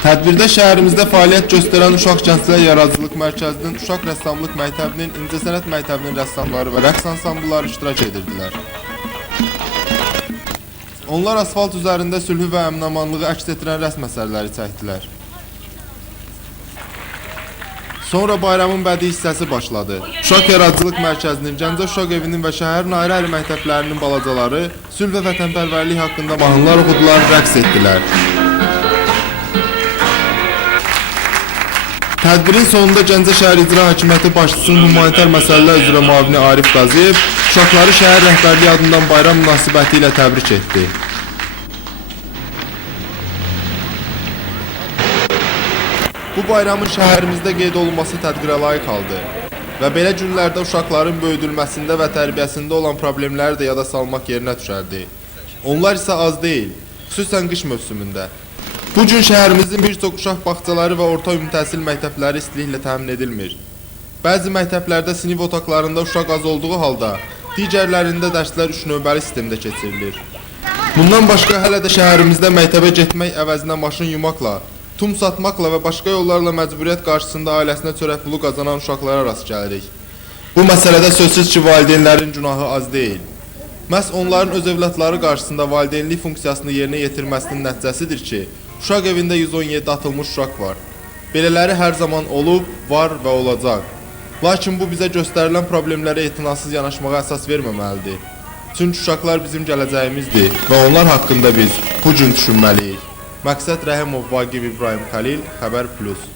Tədbirdə şəhərimizdə fəaliyyət göstərən Uşaq Gənclər Yaradıcılıq Mərkəzinin, Uşaq Rəssamlıq Məktəbinin, İncəsənət Məktəbinin rəssamları və rəqs ansambulları iştirak edirdilər. Onlar asfalt üzərində sülhü və əmin-amanlığı əks etdirən rəsm əsərləri çəkdilər. Sonra bayramın bədii hissəsi başladı. Uşaq Yaradıcılıq Mərkəzinin, Gəncə Uşaq Evinin və şəhərin ayrı-ayrı məktəblərinin balacaları sülh və vətənpərvərlik haqqında mahnılar oxudular, rəqs etdilər. Tədbirin sonunda Gəncə şəhər İcra Hakimiyyəti başçısının humanitar məsələlər üzrə müavini Arif Qaziyev uşaqları şəhər rəhbərliyi adından bayram münasibəti ilə təbrik etdi. Bu bayramın şəhərimizdə qeyd olunması tədbirə layiq haldır və belə günlərdə uşaqların böyüdülməsində və tərbiyəsində olan problemləri də yada salmaq yerinə düşərdi. Onlar isə az deyil, xüsusən qış mövsümündə. Bu gün şəhərimizin bir çox uşaq bağçaları və orta ümumi təhsil məktəbləri istiliklə təmin edilmir. Bəzi məktəblərdə sinif otaqlarında uşaq az olduğu halda, digərlərində dərslər 3 növbəli sistemdə keçirilir. Bundan başqa hələ də şəhərimizdə məktəbə getmək əvəzinə maşın yumaqla, tum satmaqla və başqa yollarla məcburiyyət qarşısında ailəsinə çörək pulu qazanan uşaqlara rast gəlirik. Bu məsələdə sözsüz ki, valideynlərin günahı az deyil. Məhz onların öz övladları qarşısında valideynlik funksiyasını yerinə yetirməsinin nəticəsidir ki, uşaq evində 117 atılmış uşaq var. Belələri hər zaman olub, var və olacaq. Lakin bu bizə göstərilən problemlərə etinasız yanaşmağa əsas verməməlidir. Çünki uşaqlar bizim gələcəyimizdir və onlar haqqında biz bu gün düşünməliyik. Məqsəd Rəhimov, Vaqif İbrahim Xəlil, Xəbər Plus.